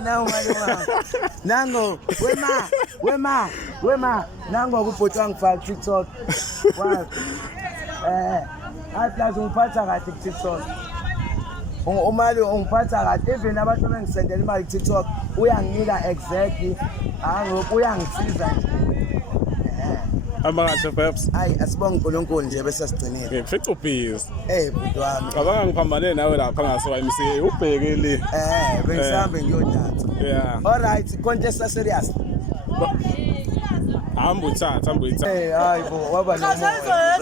nawe malunga. Nango, wema. Nango kubhuti wangifaka TikTok. What? Atlazi ungiphatha kahle TikTok. Umali ungiphatha kahle even abantu bengisendela imali TikTok uyanginika exactly. Ngoku uyangisiza nje. Amakahle perhaps. Hayi asibonge uNkulunkulu nje bese sigcinile. Ngifethu busy. Bhuti wami. Cabanga ngiphambane nawe lapha ngase YMCA ubhekele. Bengisambe ngiyodansa. Yeah. All right, contest serious. Hamba uthatha. Hayi bo waba nomoya.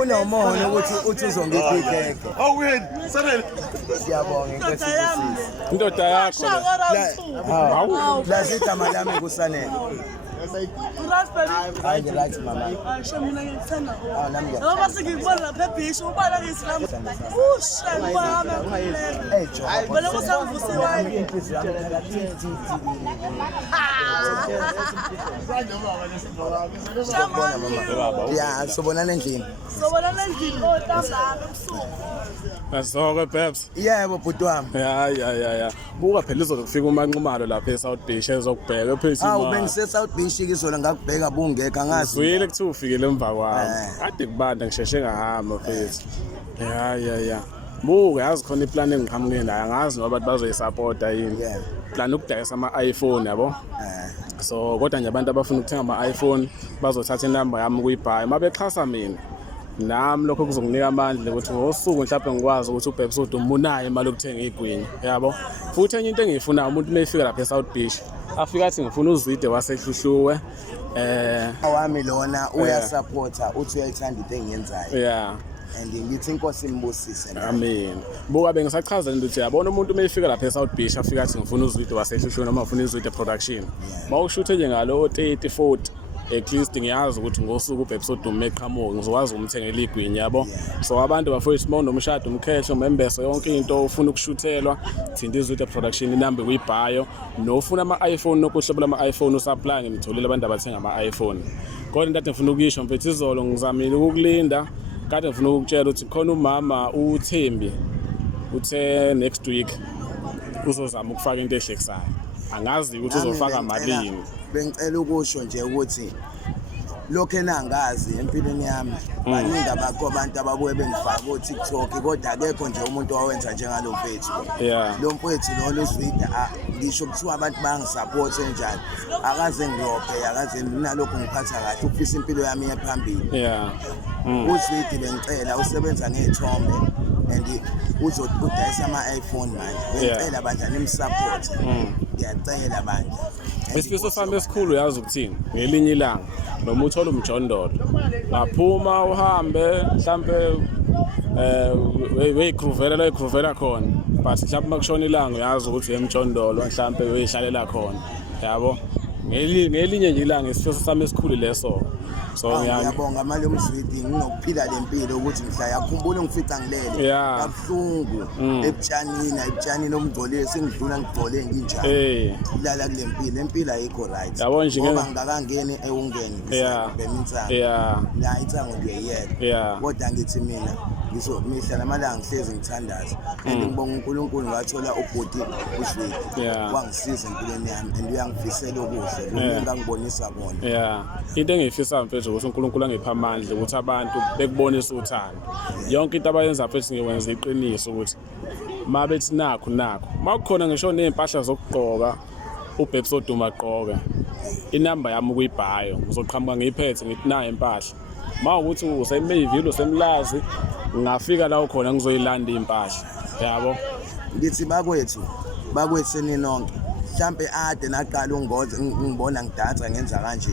Unomoya ukuthi uthi uzongipha ikeke. Win. Sanele. Siyabonga inkosi kusisi. Indoda yakho. Hawu. Lasigama lami kusanele. Hayi right mama. Mina ngikuthanda. Nami Ngoba sengikubona lapha eBhishi ubala ngeSlam. Ushayibona. Job. Wena kusangivusa iwayini. Inhliziyo yami phakathi. Yeah, sobonana endlini. Sobonana endlini ntambama ebusuku. Asoko perhaps. Yebo bhuti wami. Ya. Buka phela izokufika umanqumalo lapha eSouth Beach ezokubheka phezulu. Hawu bengise South Beach izolo ngakubheka bungekho angazi. Zwile kuthi ufikele emva kwami. Kade kubanda ngisheshe ngahamba mfethu. Ya. Buka yazi khona iplan engiqhamuke nayo angazi ngoba abantu bazoyisupporta yini. Yeah. Plan ukudayisa ama-iPhone yabo. So kodwa nje abantu abafuna ukuthenga ama-iPhone bazothatha inamba yami kuyibuy mabexhasa mina. Nami lokho kuzonginika amandla ukuthi ngosuku mhlawumbe ngikwazi ukuthi uBhebs uDuma unayo imali yokuthenga igwinya yabo. Futhi enye into engiyifunayo umuntu mayefika lapha eSouth Beach afika athi ngifuna uZide wasehluhluwe wami lona uyasupporta uthi uyayithanda into engiyenzayo. Yeah. And ngithi inkosi imbusise nami. Amen. Buka bengisachazela ukuthi yabona umuntu mayefika lapha eSouth Beach afika athi ngifuna uZide wasehluhluwe noma ufuna uZide production. Mawushuthe nje ngalo 30-40 at least ngiyazi ukuthi ngosuku uBhebs uDuma eqhamuka ngizokwazi ukumthengela igwinya yabo. So abantu bafowethu mawunomshado umkhehlo membeso yonke into ufuna ukushuthelwa thinta iZide production inamba kuyibhayo nofuna ama-iPhone nokuhlebela ama-iPhone usupply ngimtholile abantu abathenga ama-iPhone. Kodwa into ade ngifuna ukuyisho mfethu izolo ngizamile ukukulinda kade ngifuna ukukutshela ukuthi khona umama uThembi uthe next week uzozama ukufaka into ehlekisayo. Angazi ukuthi uzofaka malini. Bengicela ukusho nje ukuthi lokho enangazi empilweni yami baningi abakho abantu ababuye bengifaka ku TikTok kodwa akekho nje umuntu owenza njengalo mfethu. Yeah. Lo mfethu lo Zwide ngisho kuthiwa abantu bangisupport enjani akaze ngilophe akaze nalokho ngiphatha kahle ukufisa impilo yami ephambili. Yeah. uZwide bengicela usebenza ngezithombe and udayisa ama-iPhone manje bengicela bandla nimsupport. Ngiyacela bandla. Isifiso sami esikhulu yazi ukuthini ngelinye ilanga noma uthola umjondolo ngaphuma uhambe mhlambe weyigruvela khona but mhlawumbe makushona ilanga yazi ukuthi emjondolo mhlambe weyihlalela khona yabo ngelinye nje ilanga isifiso sami esikhulu leso. So ngiyabonga mali uMzwide nginokuphila lempilo ukuthi mhla yakhumbula ngifica ngilele kabuhlungu ebutshanini omgcolile sengidlula ngigcole nginjani lala kule impilo ayikho right yabo nje ngoba ngakangeni ewungeni bemintsana la itsango ngiyeyeka kodwa ngithi mina mihla namalanga ngihlezi ngithandaza and ngibonga uNkulunkulu ngathola ubhuti uZwide wangisiza empilweni yami and uyangifisela okuhle ngangibonisa kona. Into engiyifisa mfethu ukuthi uNkulunkulu angipha amandla ukuthi abantu bekubonisa uthando. Yonke into abayenza mfethu ngiwenza iqiniso ukuthi mabethi nakho makukhona ngisho nezimpahla zokugqoka uBhebs uDuma agqoke inamba yami kuyibhayo ngizoqhamuka ngiyiphethe ngithi nayo impahla mawukuthi useMayville usemlazi ngafika la ukhona ngizoyilanda impahla yabo. Ngithi bakwethu ninonke mhlambe ade naqala ungoze ngibona ngidansa ngenza kanje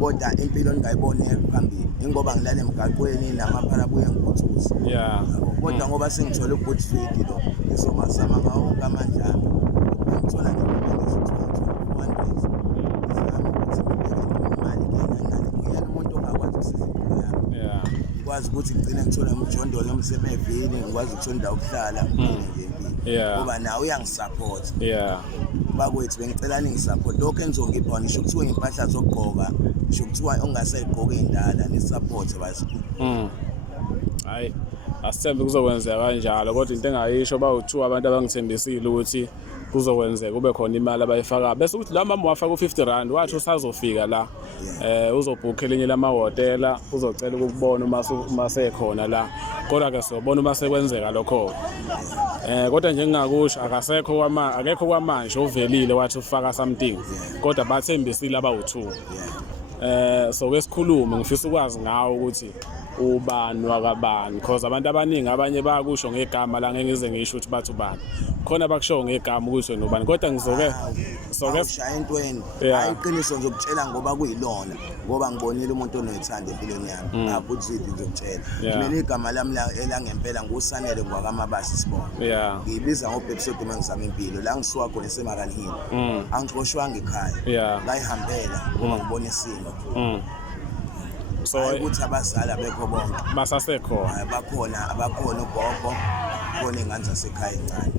kodwa impilo ningayiboni phambili ingoba ngilale emgaqweni namaphala buye ngikuthusa kodwa ngoba sengithola ubhuti Zwide lo ngizomazama ngawo ngamandla ngithola ngikwazi ukuthi ngigcine ngithola umjondolo omseMayville ngikwazi ukuthola indawo yokuhlala ngoba nawe uyangisupport. Bakwethu bengicela ningisupport lokho engizongipha ngisho kuthiwa impahla zokugqoka ngisho kuthiwa ungasayigqoka indala nisupport basi. Hayi asithembe kuzokwenzeka kanjalo kodwa into engayisho bawuthiwa abantu abangithembisile ukuthi kuzokwenzeka kube khona imali abayifaka bese ukuthi la mama wafaka u50 wathi usazofika la uzobhukha elinye lamahhotela uzocela ukubona uma sekhona la kodwa ke sobona uma sekwenzeka lokho kodwa nje ngingakusho akekho kwamanje ovelile wathi ufaka something kodwa bathembisile abawu2 so ke sikhulume ngifisa ukwazi ngawo ukuthi ubani wakabani because abantu abaningi abanye bayakusho ngegama la ngeke ngize ngisho ukuthi bathi ubani khona bakusho ngegama ukuthi nobani kodwa ngizoke ushaya entweni ayiqiniso ngizokutshela ngoba kuyilona ngoba ngibonile umuntu onoyithanda empilweni yami ngaphuthi ngizokutshela mina igama lami elangempela ngusanele ngwakamabasi sibona ngiyibiza ngobhebisode mangizama impilo la ngisuka khona eSemarani Hill angixoshwanga ekhaya ngayihambela ngoba ngibona isimo so ukuthi abazali abekho bonke basasekhona abakhona ugogo khona ingane zasekhaya encane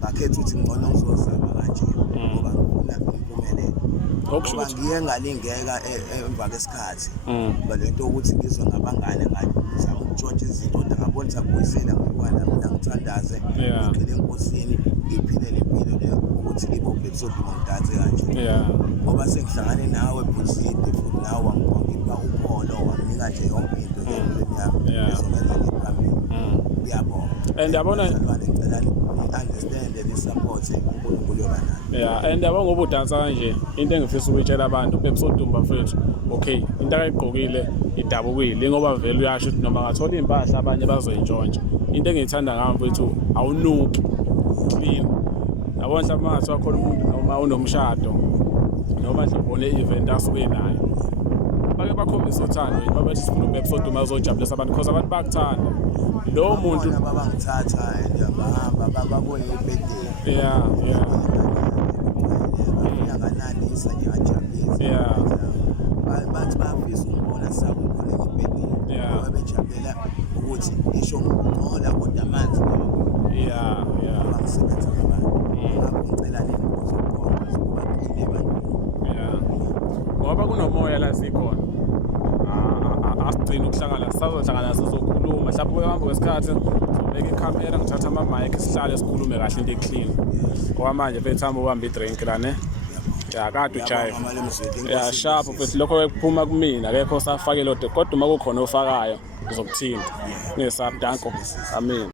bakhetha ukuthi ngcono ngizozama kanje ngoba ngifuna impumelelo ngoba ngiye ngalingeka emva kwesikhathi balento ukuthi ngizwe ngabangane ngizama ukutshontsha izinto ngabona ukuthi akuyisela ngokwana mina ngithandaze ngicela enkosini ngiphile lempilo leyo ukuthi ibobhebisode ngidanse kanje ngoba sengihlangane nawe Phuside futhi nawe wangipha ukholo wanginika nje yonke into empilweni yami izokwenza ngiphambili ngiyabonga and yabona ngicela understand and support uNkulunkulu yobana and yabona ngoba udansa kanje into engifisa ukuyitshela abantu bebisode bafethu okay into akayigqokile idabukile ngoba vele uyasho ukuthi noma ngathola impahla abanye bazoyintshontsha into engiyithanda ngawo mfethu awunuki clean yabona mhlawumbe mangathiwa khona umuntu noma unomshado noma nje ubone event asuke nayo bake bakhombisa uthando babathi sifuna ubebisode mazojabulisa abantu because abantu bakuthanda lo muntu abangithatha ndiyahamba babone ibirthday ngiyanganandisa ngiyajabulisa bathi bafisa ukubona sabo khona ibirthday ngoba bejabulela ukuthi isho ngcola kodwa amanzi bangisebenza ngabantu ngicela nengozi ukukwazi ukuba ngileba ngoba kunomoya la sikhona asigcina ukuhlangana sazohlangana sizokhuluma mhlawumbe kuhamba kwesikhathi sobeka ikhamera ngithatha ama-mic sihlale sikhulume kahle into eclean ngoba manje mfethu hamba ubambe idrink la ne kade ujayiva sharp mfethu lokho kuphuma kumina akekho safake kodwa uma kukhona ofakayo uzokuthinta ngesabi danko amen.